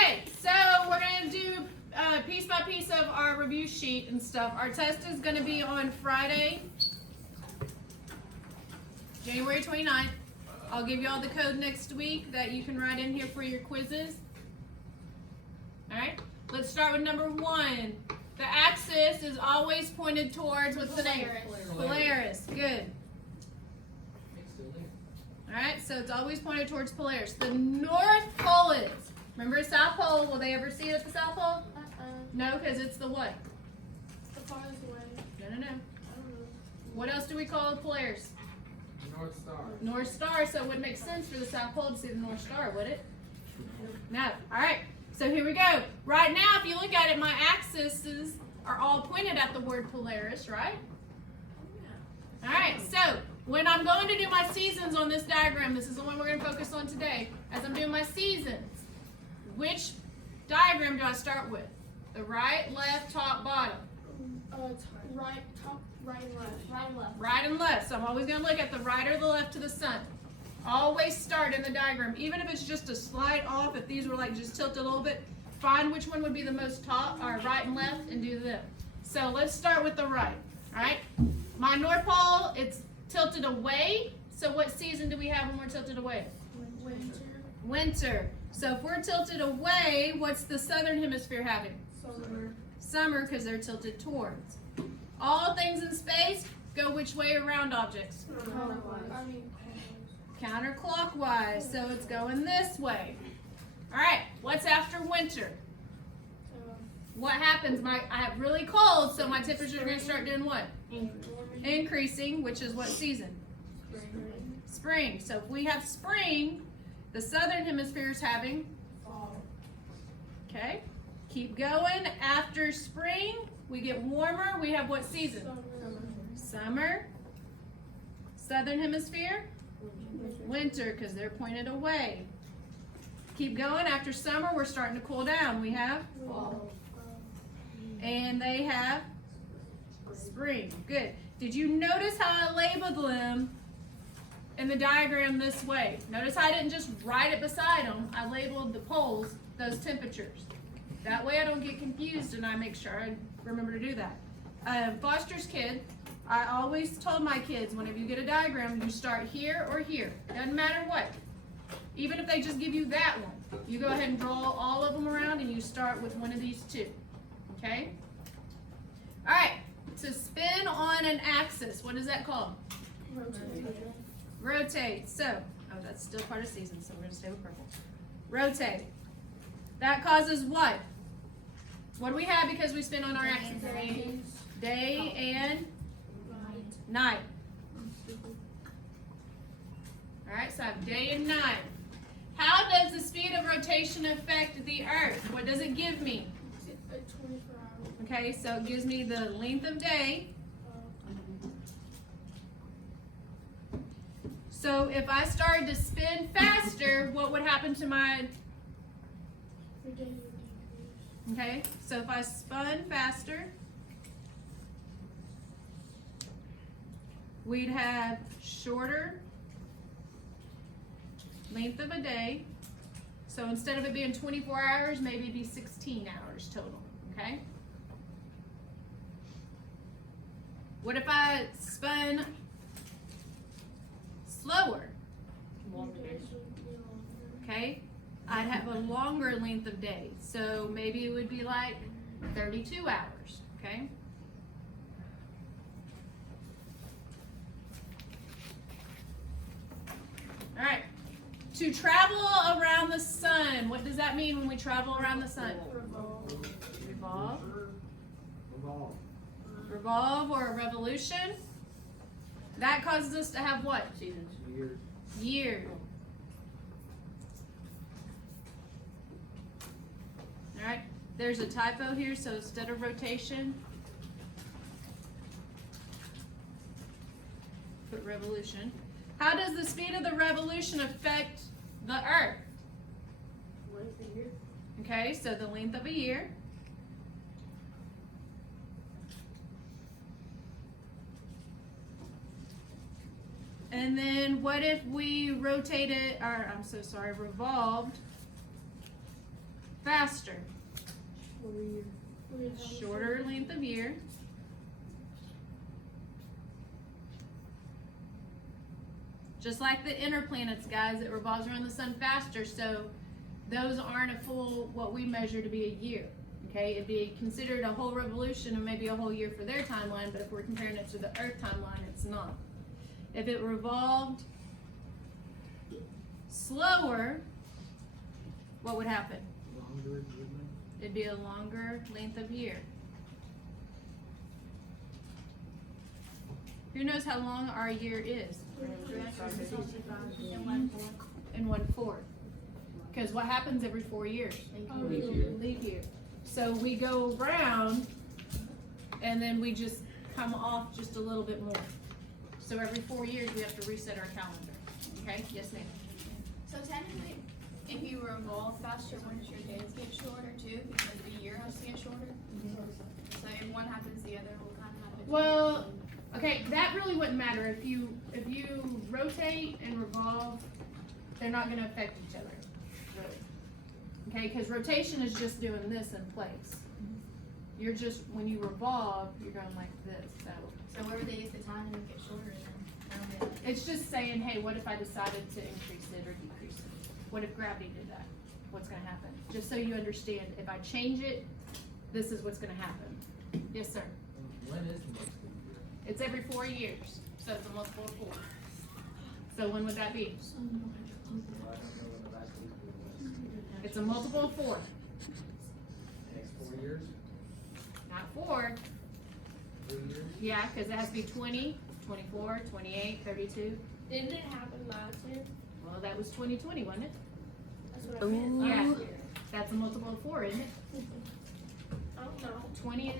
Okay, so we're going to do piece by piece of our review sheet and stuff. Our test is going to be on Friday, January 29th. I'll give you all the code next week that you can write in here for your quizzes. Alright, let's start with number 1. The axis is always pointed towards, what's the name? Polaris. Good. Alright, so it's always pointed towards Polaris. The North Pole is. Remember South Pole? Will they ever see it at the South Pole? No, because it's the what? The farthest away. No. I don't know. What else do we call Polaris? North Star. North Star, so it would make sense for the South Pole to see the North Star, would it? No. Alright, so here we go. Right now, if you look at it, my axes are all pointed at the word Polaris, right? Alright, so when I'm going to do my seasons on this diagram, this is the one we're going to focus on today. As I'm doing my seasons, which diagram do I start with? The right, left, top, bottom. Right, top, right, and left. Right and left. Right and left. So I'm always going to look at the right or the left to the sun. Always start in the diagram. Even if it's just a slight off, if these were like just tilted a little bit, find which one would be the most top, or right and left, and do them. So let's start with the right. Alright? My North Pole, it's tilted away. So what season do we have when we're tilted away? Winter. Winter. So if we're tilted away, what's the southern hemisphere having? Summer. Summer, because they're tilted towards. All things in space go which way around objects? Counterclockwise. So it's going this way. Alright, what's after winter? What happens? I have really cold, so my temperature is going to start doing what? Increasing, which is what season? Spring. So if we have spring, the southern hemisphere is having Fall. okay. Keep going. After spring, we get warmer. We have what season? Summer. Southern hemisphere? Winter, because they're pointed away. Keep going. After summer, we're starting to cool down. We have Fall. and they have spring. Good. Did you notice how I labeled them in the diagram this way? Notice how I didn't just write it beside them. I labeled the poles, those temperatures. That way I don't get confused and I make sure I remember to do that. Foster's kid, I always told my kids, whenever you get a diagram, you start here or here. Doesn't matter what. Even if they just give you that one, you go ahead and draw all of them around and you start with one of these two. Okay? Alright, to spin on an axis, what is that called? Rotate. So, oh, that's still part of season, so we're going to stay with purple. Rotate. That causes what? What do we have because we spin on our axis? Day and night. Alright, so I have day and night. How does the speed of rotation affect the Earth? What does it give me? 24 hours. Okay, so it gives me the length of day. So if I started to spin faster, what would happen to my, Your day would decrease. okay, so if I spun faster, we'd have shorter length of a day. So instead of it being 24 hours, maybe it'd be 16 hours total, okay? What if I spun slower? Your days would be longer. Okay, I'd have a longer length of day. So maybe it would be like 32 hours, okay? All right, to travel around the sun, what does that mean when we travel around the sun? Revolve. Revolve. Revolve or a revolution. That causes us to have what? Years. Year. Alright, there's a typo here, so instead of rotation, put revolution. How does the speed of the revolution affect the Earth? Okay, so the length of a year. And then what if we rotated, or I'm so sorry, revolved faster. We have Shorter length of year. Just like the inner planets, guys, it revolves around the sun faster, so those aren't a full, what we measure to be a year. Okay, it'd be considered a whole revolution and maybe a whole year for their timeline, but if we're comparing it to the Earth timeline, it's not. If it revolved slower, what would happen? Longer, wouldn't It'd be a longer length of year. Who knows how long our year is? In 1/4. Because what happens every 4 years? Leap year. So we go around and then we just come off just a little bit more. So every 4 years we have to reset our calendar. Okay? Yes, ma'am. So technically, if you revolve faster, wouldn't your days get shorter too? Because the year has to get shorter? So if one happens, the other will kind of happen. Well, okay, that really wouldn't matter. If you rotate and revolve, they're not going to affect each other, really. Okay, because rotation is just doing this in place. You're just, when you revolve, you're going like this. So where would they use the time and get shorter then? I don't get it. It's just saying, hey, what if I decided to increase it or decrease it? What if gravity did that? What's going to happen? Just so you understand, if I change it, this is what's going to happen. Yes, sir. it? When is the next year? It's every 4 years, so it's a multiple of 4. So when would that be? I don't know when the last week was. It's a multiple of 4. Next 4 years? Not 4. 3 years? Yeah, because it has to be 20, 24, 28, 32. Didn't it happen last year? Well, that was 2020, wasn't it? That's what I meant. Yeah. Last year. That's a multiple of 4, isn't it? I don't know. 20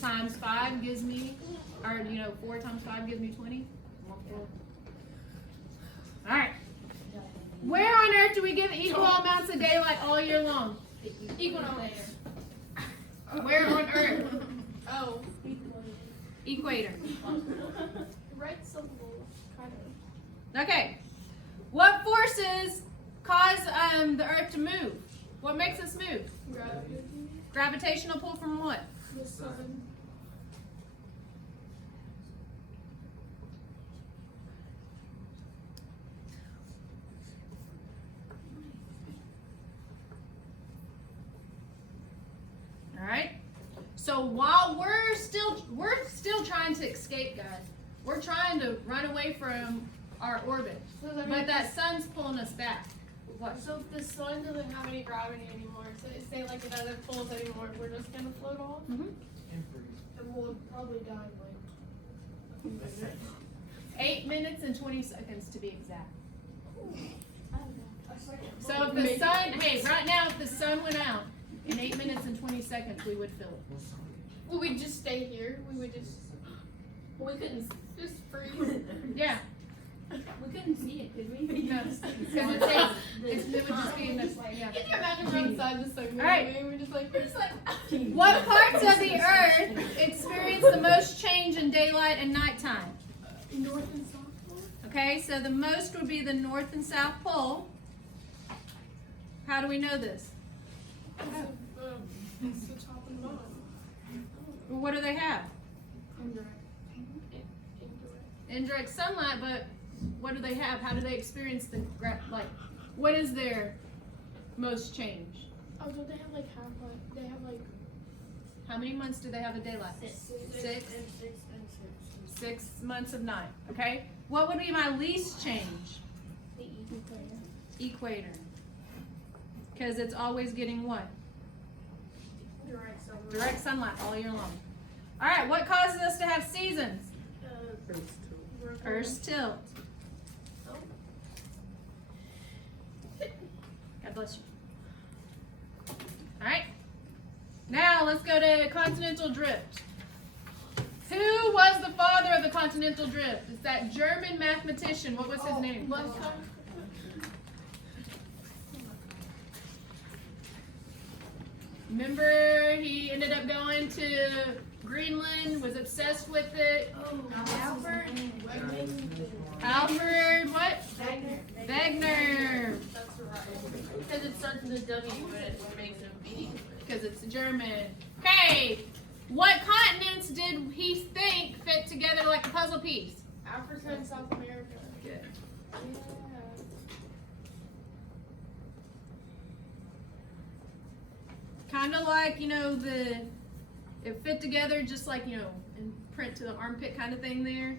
times 5 gives me, or 4 times 5 gives me 20. All right. Where on earth do we get equal amounts of daylight all year long? Equinox. Where on earth? Oh. Equator. Right syllable, kind of. Okay. What forces cause the earth to move? What makes us move? Gravity. Gravitational pull from what? The sun. All right. So while we're still trying to escape, guys. We're trying to run away from our orbit, So that but means- that sun's pulling us back. What? So if the sun doesn't have any gravity anymore, so say like it doesn't pull us anymore, we're just gonna float off? Mm-hmm. And we'll probably die in like a few minutes. 8 minutes and 20 seconds to be exact. So if the Maybe. sun, hey, right now if the sun went out in 8 minutes and 20 seconds, we would feel it. Well, we'd just stay here. We would just. We couldn't just freeze. Yeah. We couldn't see it, could we? No, because it would just be in the, yeah. Can you imagine we're outside the sun? All right. We're just like. What parts of the earth experience the most change in daylight and nighttime? North and South Pole? Okay, so the most would be the North and South Pole. How do we know this? It's the top and bottom. Well, what do they have? Indirect. Indirect sunlight, but what do they have? How do they experience the like? What is their most change? Oh, don't they have like half like they have like How many months do they have a daylight? 6. 6 months of night. Okay. What would be my least change? the Equator. Because it's always getting what? direct sun. Direct sunlight all year long. All right. What causes us to have seasons? Earth's tilt. God bless you. All right. Now let's go to continental drift. Who was the father of the continental drift? It's that German mathematician. What was his name? Remember, he ended up going to Greenland, was obsessed with it. Alfred what? Wegener. Because it starts with a W and it makes a B. Because it's German. Okay, what continents did he think fit together like a puzzle piece? Africa and South America. Good. Yeah. Kind of like, it fit together just like, in print to the armpit kind of thing there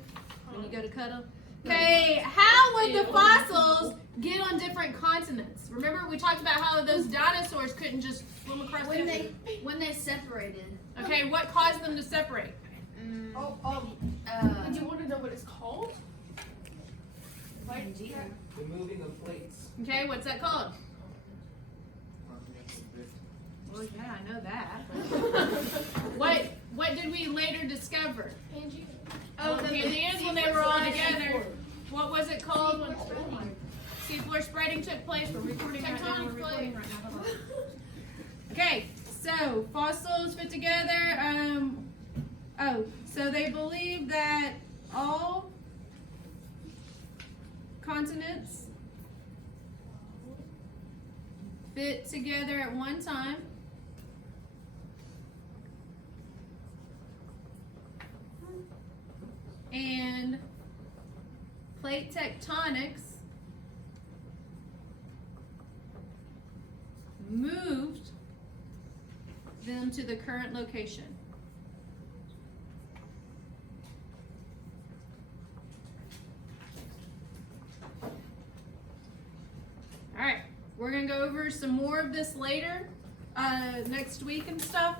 when you go to cut them. Okay, how would the fossils get on different continents? Remember we talked about how those dinosaurs couldn't just swim across When the when they separated. Okay, what caused them to separate? Did you want to know what it's called? Like, The moving of plates. Okay, what's that called? Well, yeah, I know that. What did we later discover? Pangea. Oh, the Pangeas when they were all together. What was it called when seafloor spreading took place? We're recording right now. We're recording right now. Hold on. Okay, so fossils fit together. So they believe that all continents fit together at one time. And plate tectonics moved them to the current location. All right, we're gonna go over some more of this later, next week and stuff.